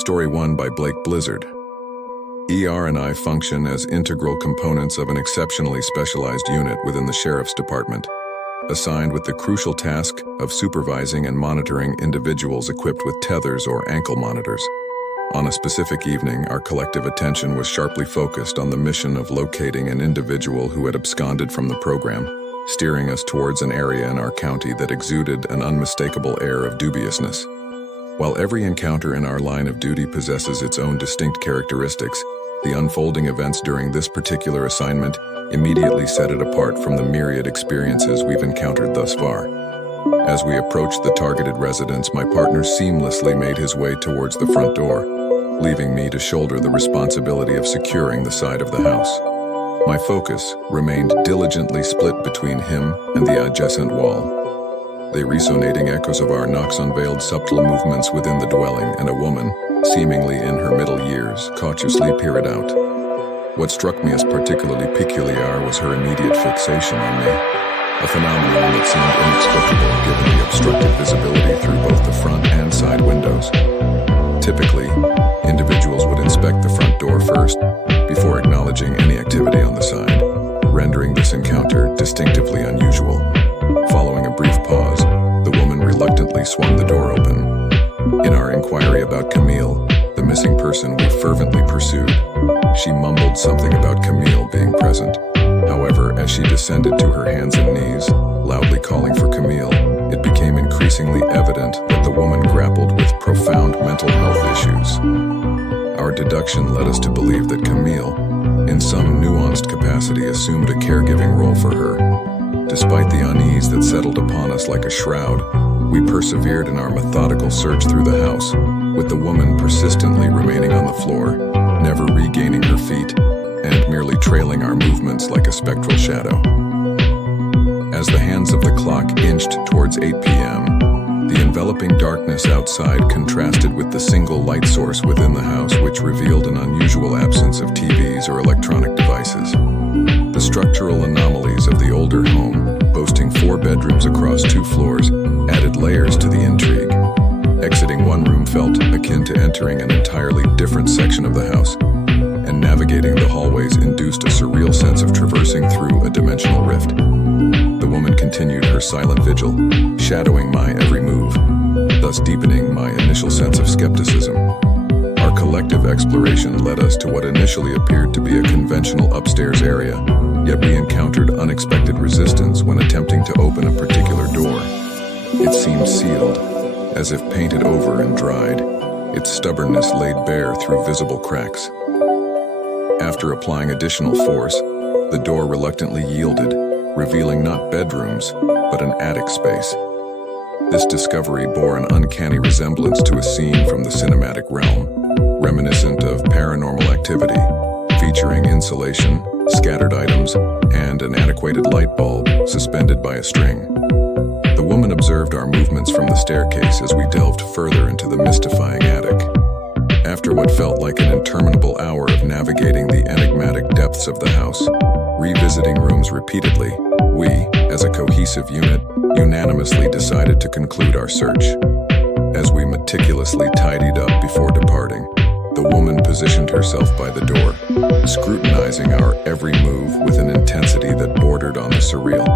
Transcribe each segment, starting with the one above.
Story 1 by Blake Blizzard. ER and I function as integral components of an exceptionally specialized unit within the Sheriff's Department, assigned with the crucial task of supervising and monitoring individuals equipped with tethers or ankle monitors. On a specific evening, our collective attention was sharply focused on the mission of locating an individual who had absconded from the program, steering us towards an area in our county that exuded an unmistakable air of dubiousness. While every encounter in our line of duty possesses its own distinct characteristics, the unfolding events during this particular assignment immediately set it apart from the myriad experiences we've encountered thus far. As we approached the targeted residence, my partner seamlessly made his way towards the front door, leaving me to shoulder the responsibility of securing the side of the house. My focus remained diligently split between him and the adjacent wall, the resonating echoes of our knocks unveiled subtle movements within the dwelling, and a woman, seemingly in her middle years, cautiously peered out. What struck me as particularly peculiar was her immediate fixation on me, a phenomenon that seemed inexplicable given the obstructed visibility through both the front and side windows. Typically, individuals would inspect the front door first, before acknowledging any activity on the side, rendering this encounter distinctively unusual. Following a brief pause, the woman reluctantly swung the door open. In our inquiry about Camille, the missing person we fervently pursued, she mumbled something about Camille being present. However, as she descended to her hands and knees, loudly calling for Camille, it became increasingly evident that the woman grappled with profound mental health issues. Our deduction led us to believe that Camille, in some nuanced capacity, assumed a caregiving role for her. Despite the unease that settled upon us like a shroud, we persevered in our methodical search through the house, with the woman persistently remaining on the floor, never regaining her feet, and merely trailing our movements like a spectral shadow. As the hands of the clock inched towards 8 p.m., the enveloping darkness outside contrasted with the single light source within the house, which revealed an unusual absence of TVs or electronic devices. The structural anomalies of the older home, boasting 4 bedrooms across 2 floors, added layers to the intrigue. Exiting one room felt akin to entering an entirely different section of the house, and navigating the hallways induced a surreal sense of traversing through a dimensional rift. The woman continued her silent vigil, shadowing my every move, thus deepening my initial sense of skepticism. Our collective exploration led us to what initially appeared to be a conventional upstairs area, yet we encountered unexpected resistance when attempting to open a particular door. It seemed sealed, as if painted over and dried, its stubbornness laid bare through visible cracks. After applying additional force, the door reluctantly yielded, revealing not bedrooms, but an attic space. This discovery bore an uncanny resemblance to a scene from the cinematic realm, reminiscent of Paranormal Activity, featuring insulation, scattered items, and an antiquated light bulb suspended by a string. The woman observed our movements from the staircase as we delved further into the mystifying attic. After what felt like an interminable hour of navigating the enigmatic depths of the house, revisiting rooms repeatedly, we, as a cohesive unit, unanimously decided to conclude our search. As we meticulously tidied up before departing, the woman positioned herself by the door, scrutinizing our every move with an intensity that bordered on the surreal.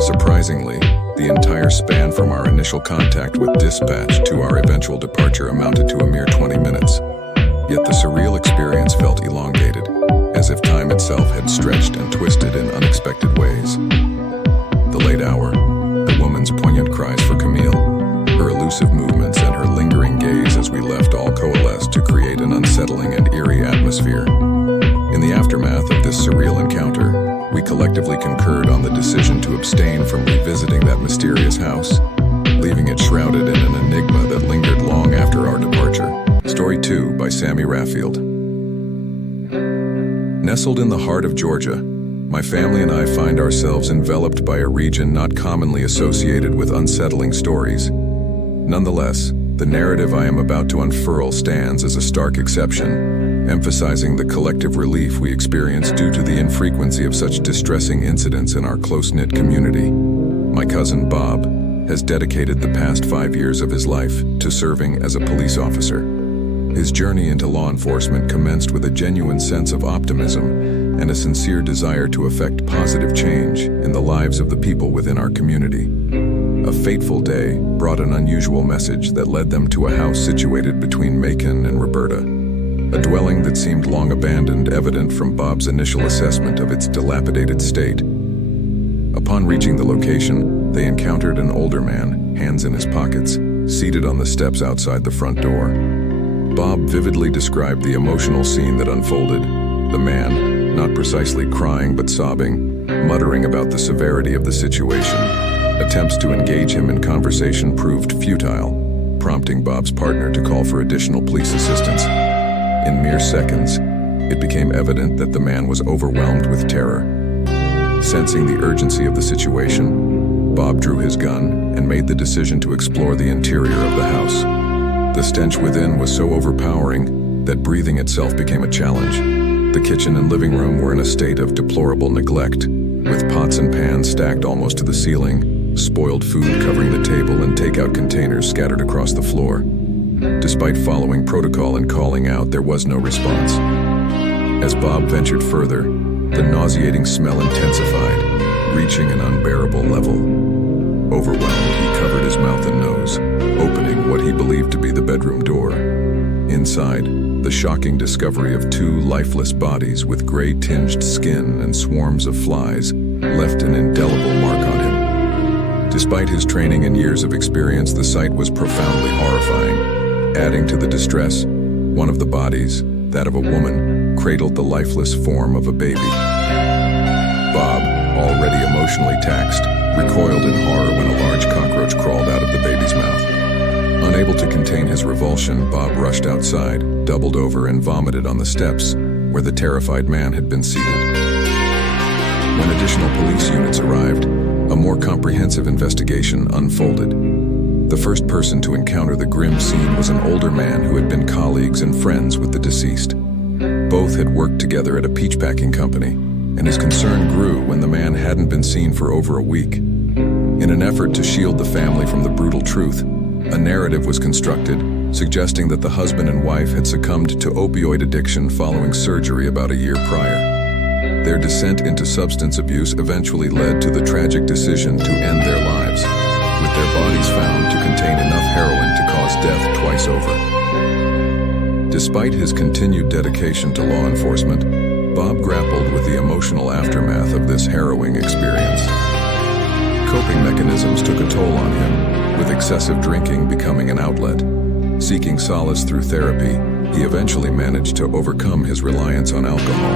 Surprisingly, the entire span from our initial contact with dispatch to our eventual departure amounted to a mere 20 minutes. Yet the surreal experience felt elongated, as if time itself had stretched and twisted in unexpected ways. The late hour, the woman's poignant cries for Camille, her elusive movements, and her lingering gaze as we left all coalesced to create an unsettling and eerie atmosphere. In the aftermath of this surreal encounter, we collectively concurred on the decision to abstain from revisiting that mysterious house, leaving it shrouded in an enigma that lingered long after our departure. Story 2 by Sammy Raffield. Nestled in the heart of Georgia, my family and I find ourselves enveloped by a region not commonly associated with unsettling stories. Nonetheless, the narrative I am about to unfurl stands as a stark exception, emphasizing the collective relief we experience due to the infrequency of such distressing incidents in our close-knit community. My cousin Bob has dedicated the past 5 years of his life to serving as a police officer. His journey into law enforcement commenced with a genuine sense of optimism and a sincere desire to effect positive change in the lives of the people within our community. A fateful day brought an unusual message that led them to a house situated between Macon and Roberta, a dwelling that seemed long abandoned, evident from Bob's initial assessment of its dilapidated state. Upon reaching the location, they encountered an older man, hands in his pockets, seated on the steps outside the front door. Bob vividly described the emotional scene that unfolded. The man, not precisely crying but sobbing, muttering about the severity of the situation. Attempts to engage him in conversation proved futile, prompting Bob's partner to call for additional police assistance. In mere seconds, it became evident that the man was overwhelmed with terror. Sensing the urgency of the situation, Bob drew his gun and made the decision to explore the interior of the house. The stench within was so overpowering that breathing itself became a challenge. The kitchen and living room were in a state of deplorable neglect, with pots and pans stacked almost to the ceiling, spoiled food covering the table, and takeout containers scattered across the floor. Despite following protocol and calling out, there was no response. As Bob ventured further, the nauseating smell intensified, reaching an unbearable level. Overwhelmed, he covered his mouth and nose, opening what he believed to be the bedroom door. Inside, the shocking discovery of two lifeless bodies with gray-tinged skin and swarms of flies left an indelible mark on him. Despite his training and years of experience, the sight was profoundly horrifying. Adding to the distress, one of the bodies, that of a woman, cradled the lifeless form of a baby. Bob, already emotionally taxed, recoiled in horror when a large cockroach crawled out of the baby's mouth. Unable to contain his revulsion, Bob rushed outside, doubled over, and vomited on the steps where the terrified man had been seated. When additional police units arrived, a more comprehensive investigation unfolded. The first person to encounter the grim scene was an older man who had been colleagues and friends with the deceased. Both had worked together at a peach packing company, and his concern grew when the man hadn't been seen for over a week. In an effort to shield the family from the brutal truth, a narrative was constructed suggesting that the husband and wife had succumbed to opioid addiction following surgery about a year prior. Their descent into substance abuse eventually led to the tragic decision to end their lives, with their bodies found to contain enough heroin to cause death twice over. Despite his continued dedication to law enforcement, Bob grappled with the emotional aftermath of this harrowing experience. Coping mechanisms took a toll on him, with excessive drinking becoming an outlet. Seeking solace through therapy, he eventually managed to overcome his reliance on alcohol.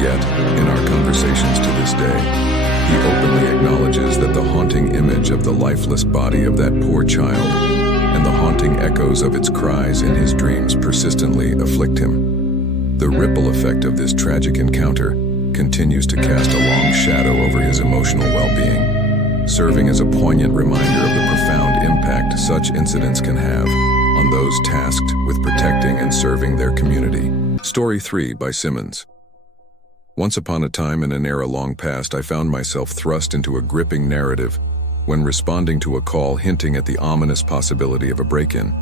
Yet, in our conversations to this day, he openly acknowledges that the haunting image of the lifeless body of that poor child and the haunting echoes of its cries in his dreams persistently afflict him. The ripple effect of this tragic encounter continues to cast a long shadow over his emotional well-being, serving as a poignant reminder of the profound impact such incidents can have on those tasked with protecting and serving their community. Story 3 by Simmons. Once upon a time in an era long past, I found myself thrust into a gripping narrative when responding to a call hinting at the ominous possibility of a break-in.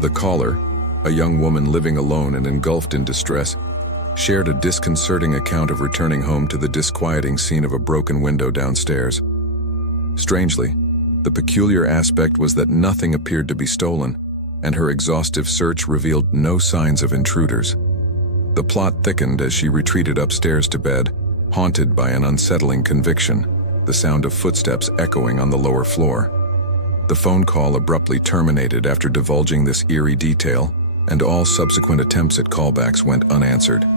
The caller, a young woman living alone and engulfed in distress, shared a disconcerting account of returning home to the disquieting scene of a broken window downstairs. Strangely, the peculiar aspect was that nothing appeared to be stolen, and her exhaustive search revealed no signs of intruders. The plot thickened as she retreated upstairs to bed, haunted by an unsettling conviction, the sound of footsteps echoing on the lower floor. The phone call abruptly terminated after divulging this eerie detail, and all subsequent attempts at callbacks went unanswered.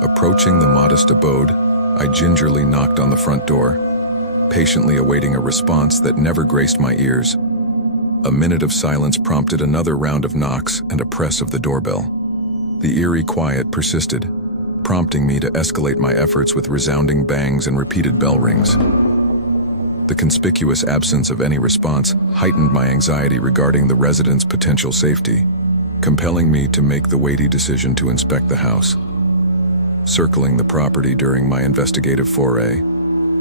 Approaching the modest abode, I gingerly knocked on the front door, patiently awaiting a response that never graced my ears. A minute of silence prompted another round of knocks and a press of the doorbell. The eerie quiet persisted, prompting me to escalate my efforts with resounding bangs and repeated bell rings. The conspicuous absence of any response heightened my anxiety regarding the residents' potential safety, compelling me to make the weighty decision to inspect the house. Circling the property during my investigative foray,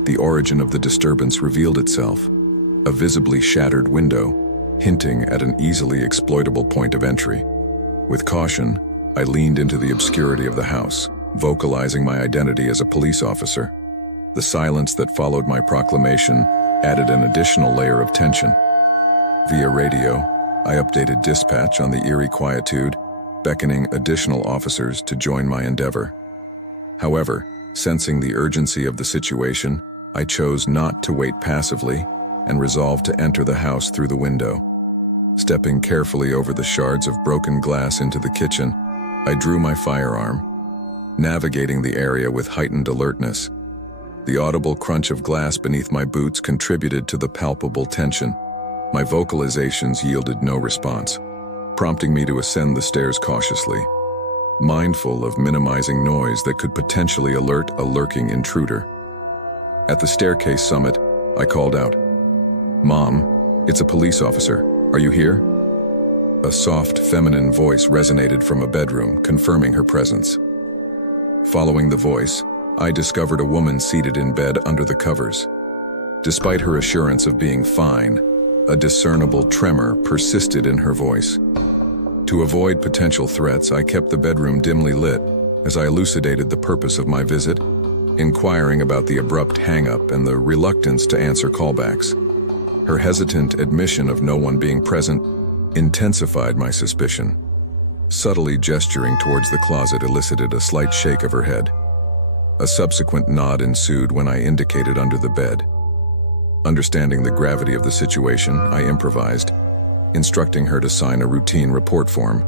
the origin of the disturbance revealed itself: a visibly shattered window, hinting at an easily exploitable point of entry. With caution, I leaned into the obscurity of the house, vocalizing my identity as a police officer. The silence that followed my proclamation added an additional layer of tension. Via radio, I updated dispatch on the eerie quietude, beckoning additional officers to join my endeavor. However, sensing the urgency of the situation, I chose not to wait passively and resolved to enter the house through the window. Stepping carefully over the shards of broken glass into the kitchen, I drew my firearm, navigating the area with heightened alertness. The audible crunch of glass beneath my boots contributed to the palpable tension. My vocalizations yielded no response, prompting me to ascend the stairs cautiously, mindful of minimizing noise that could potentially alert a lurking intruder. At the staircase summit, I called out, "Mom, it's a police officer. Are you here?" A soft, feminine voice resonated from a bedroom, confirming her presence. Following the voice, I discovered a woman seated in bed under the covers. Despite her assurance of being fine, a discernible tremor persisted in her voice. To avoid potential threats, I kept the bedroom dimly lit as I elucidated the purpose of my visit, inquiring about the abrupt hang-up and the reluctance to answer callbacks. Her hesitant admission of no one being present intensified my suspicion. Subtly gesturing towards the closet elicited a slight shake of her head. A subsequent nod ensued when I indicated under the bed. Understanding the gravity of the situation, I improvised, instructing her to sign a routine report form.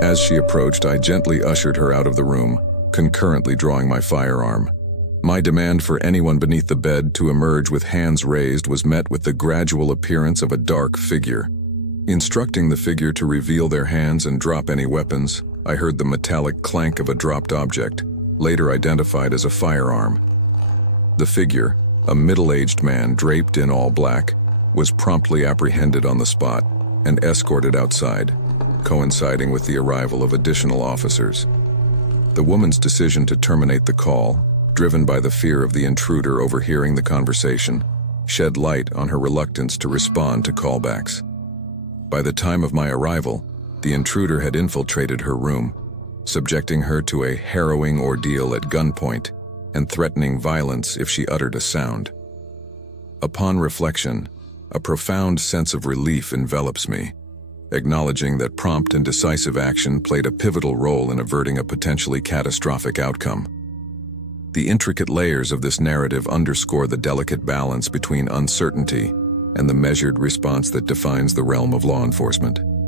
As she approached, I gently ushered her out of the room, concurrently drawing my firearm. My demand for anyone beneath the bed to emerge with hands raised was met with the gradual appearance of a dark figure. Instructing the figure to reveal their hands and drop any weapons, I heard the metallic clank of a dropped object, later identified as a firearm. The figure, a middle-aged man draped in all black, was promptly apprehended on the spot and escorted outside, coinciding with the arrival of additional officers. The woman's decision to terminate the call, driven by the fear of the intruder overhearing the conversation, shed light on her reluctance to respond to callbacks. By the time of my arrival, the intruder had infiltrated her room, subjecting her to a harrowing ordeal at gunpoint and threatening violence if she uttered a sound. Upon reflection, a profound sense of relief envelops me, acknowledging that prompt and decisive action played a pivotal role in averting a potentially catastrophic outcome. The intricate layers of this narrative underscore the delicate balance between uncertainty and the measured response that defines the realm of law enforcement.